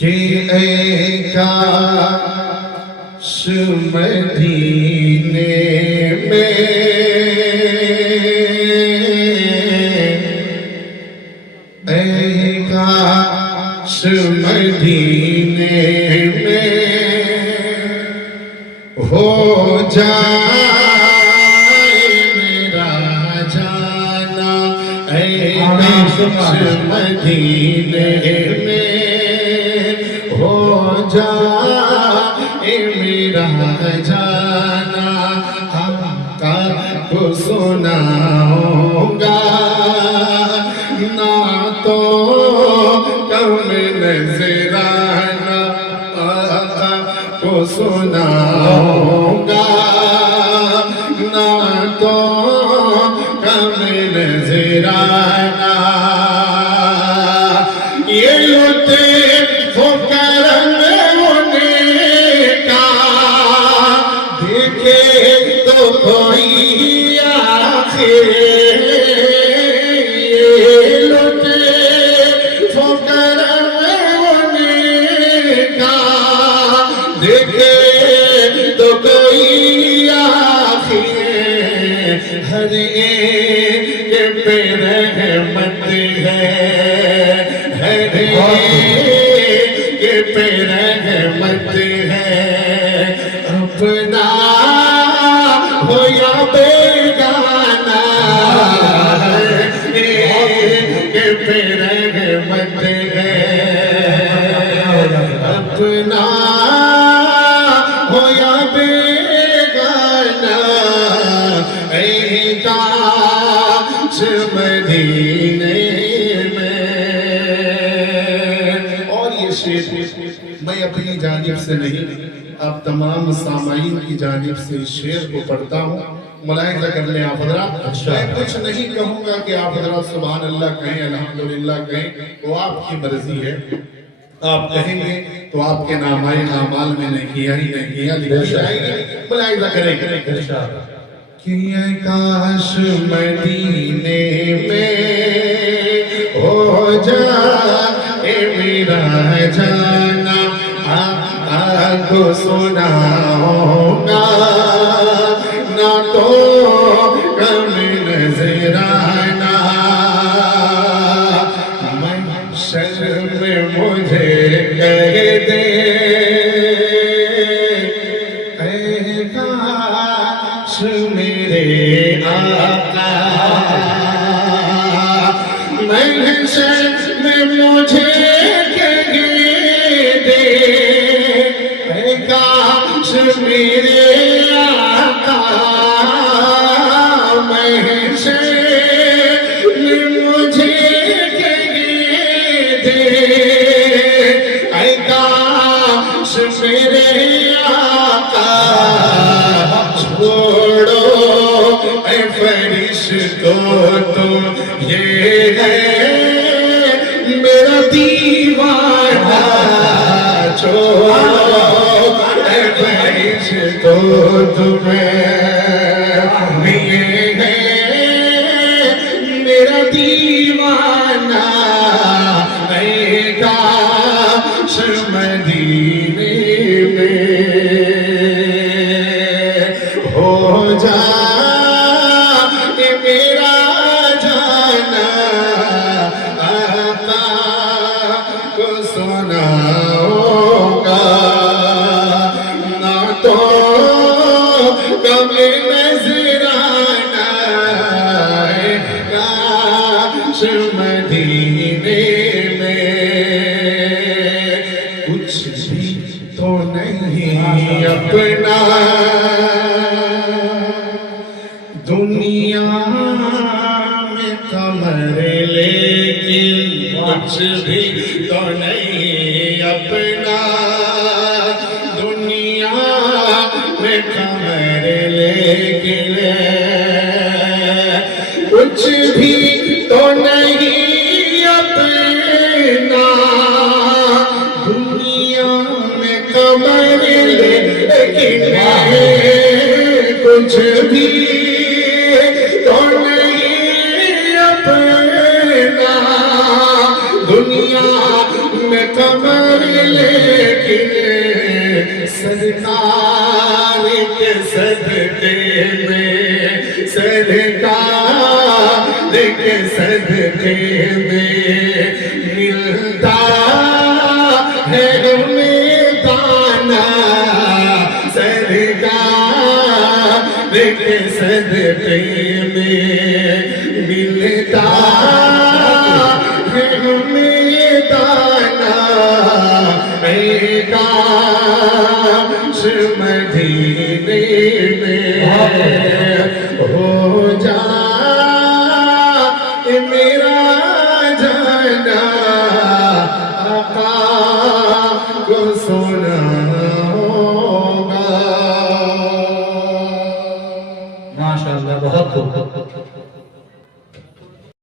کہ اے کاش مدینے میں اے کاش مدینے میں ہو جائے میرا جانا اے کاش مدینے میں ہو جائے میرا جانا آقا کو سناؤں گا نعتوں کم نذرانہ آقا کو سناؤں گا نعتوں کم نذرانہ یہ لطف و کرم ان کا دیکھے تو کوئی آخر یہ لطف و کرم ان کا دیکھے تو کوئی آخر ہر ایک پہ رحمت ہے ہر ایک پہ رحمت ہے اپنا ہو یا بیگانہ ہر ایک پہ رحمت ہے اپنا ہو یا بیگانہ اے کاش مدینے میں اپنی جانب سے نہیں آپ تمام سامعین کی جانب سے اس شعر کو پڑھتا ہوں ملاحظہ کر لیں آپ حضرات میں کچھ نہیں کہوں گا کہ آپ حضرات سبحان اللہ کہیں الحمدللہ کہیں وہ آپ کی مرضی ہے آپ کہیں گے تو آپ کے نامۂ اعمال میں نیکیاں ہی نیکیاں لکھی جائیں گی ملاحظہ کریں کہ اے کاش مدینے میں ہو جائے میرا جانا آقا کو سناؤں گا نعتوں کم نذرانہ محشر میں مجھے کہہ دے اے کاش میرے آقا محشر میں مجھے کہہ دے اے کاش میرے آقا محشر میں مجھے کہہ دے اے کاش میرے آقا چھوڑو اے فرشتوں تم یہ ہے میرا دیوانہ چھوڑو اے فرشتوں تمہیں یہ ہے میرا دیوانہ اے کاش مدینے میں ہو جائے میرا جانا آقا کو سناؤں گا نعتوں کم نذرانہ اے کاش مدینے میں کچھ بھی تو نہیں اپنا دنیا میں کمر لیکن کچھ بھی تو نہیں اپنا دنیا میں کمر لیکن کچھ بھی تو نہیں اپنا دنیا میں کمر لیکن کچھ بھی تو نہیں اپنا دنیا میں کمر سرکار کے صدقے میں سرکار کے صدقے میں ملتا ہے ہمیں دانا سرکار کے صدقے میں ملتا ہے ہمیں دانا اے کاش مدینے میں ہو جائے میرا جانا آقا کو سنا ہوگا. ماشاءاللہ بہت خوب.